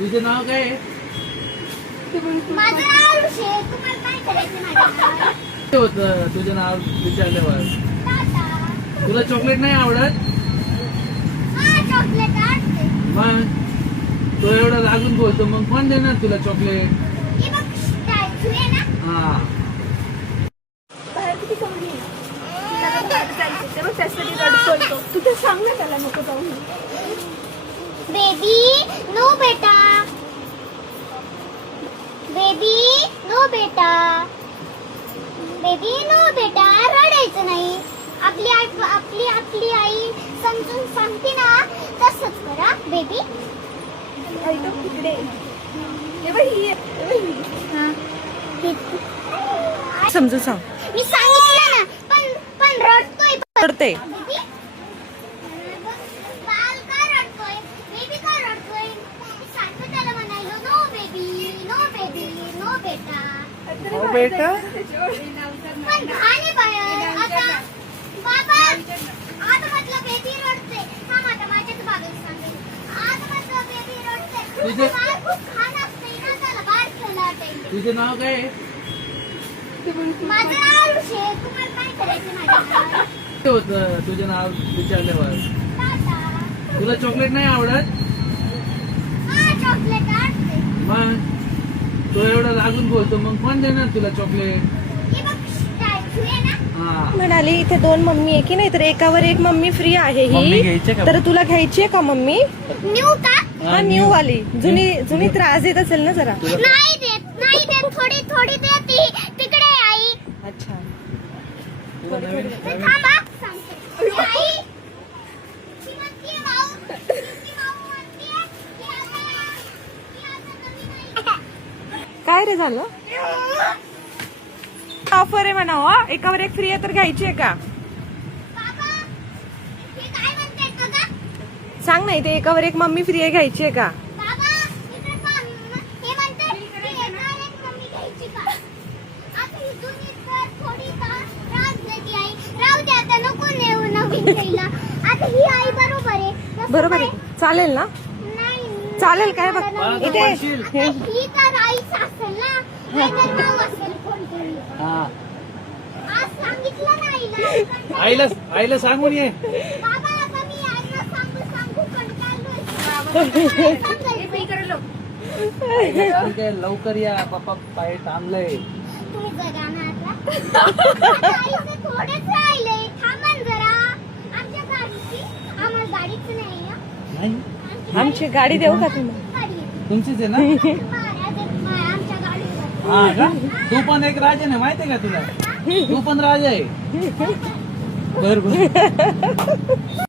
तुझं नाव काय आहे? माझं नाव ऋषी आहे. तुम्हाला काय करायचं माझं नाव? काय होतं तुझं नाव विचारल्यावर? टाटा. तुला चॉकलेट नाही आवडत? हा, चॉकलेट आवडते. मग तो एवढा लागून बोलतो, मग कोण देणार तुला चॉकलेट? हे बघ, स्टॅच्यू आहे ना. हा, बाहेर किती कमी आहे. त्याला बाहेर जायचं तेव्हा त्यासाठी रडतोय तो. तू ते सांग ना त्याला नको जाऊ म्हणून. बेबी नो बेटा. बेबी नो बेटा. बेबी नो बेटा. रडायचं नाही. आपली आई समजून सांगते ना, तसंच करा बेबी. आई तो तिकडे हे बघ ही आहे. समजून सांग. मी सांगितलं ना, पण रडतोय. करते बेबी बाल का रडतोय? बेबी का रडतोय? मी सारखं त्याला म्हणायलो no baby no baby no बेटा. हो बेटा. पण घाणे बाहेर आता बाबा. आता म्हटलं बेबी रडते. थांब आता माझ्याच बाबाला सांगेल. आता म्हटलं बेबी रडते. तुझं- बाळ खूप घाण असते ना, त्याला बाहेर खेळायला वाटायचं. तुझं नाव काय आहे? माझं नाव ऋषी आहे. तुम्हाला काय करायचं माझं नाव? काय होतं तुझं नाव विचारल्यावर? टाटा. तुला चॉकलेट नाही आवडत? हा, चॉकलेट आवडते. मग तो एवढा लागून बोलतो, मग कोण देणार तुला चॉकलेट? हे बघ, स्टॅच्यू आहे ना. हा, म्हणाली इथे 2 मम्मी आहे की नाही, तर एकावर एक मम्मी फ्री आहे मम्मी ही. घ्यायची का? तर तुला घ्यायची आहे का मम्मी? न्यू का? हा, न्यू वाली. जुनी त्रास देत असेल ना जरा. नाही देत. थोडी थोडी देते. तिकडे आहे आई. अच्छा. तुला नवीन थांबा, सांगते. ही आई ती म्हणते माऊ. ती माऊ म्हणते की आता नवीन आई. काय रे झालं? ऑफर आहे म्हणा हो, एकावर एक फ्री आहे, तर घ्यायची आहे का? बाबा, हे काय म्हणतायत बघा? सांग ना, इथे एकावर एक मम्मी फ्री आहे, घ्यायची आहे का? बाबा, इकडे पहा. हे म्हणतात की एकावर एक मम्मी घ्यायची का? आता ही जुनी तर थोडी का त्रास देते आई. राहू दे आता, नको नेऊ नवीन घ्यायला. आता ही आई बरोबर आहे. तसं बरोबर काय? आहे, चालेल ना? नाही. चालेल काय बघ मला तर इथे. म्हणशील. ही तर आईच असेल ना, नाहीतर भाऊ असेल कोणतरी. हा, आज सांगितलं ना आईला. आईला सांगून ये. बाबा, आता मी आईला सांगू कंटाळलोय. सांगायचं. इकडे लोक. ठीक आहे, लवकर या, पप्पा पाय थांबलंय. तुम्ही जगा ना आता. आईचं थोडंच राहिलंय. थांबा ना जरा. आमच्या गाडीची आम्हाला गाडीच नाही हं. नाही, आमची गाडी देऊ का तुम्ही? गाडी आहे. तुमचीच आहे ना? आमच्या गाडीवर. हा का? तू पण एक राजा आहे, माहितीये का तुला? तू पण राजा आहे. बर बर.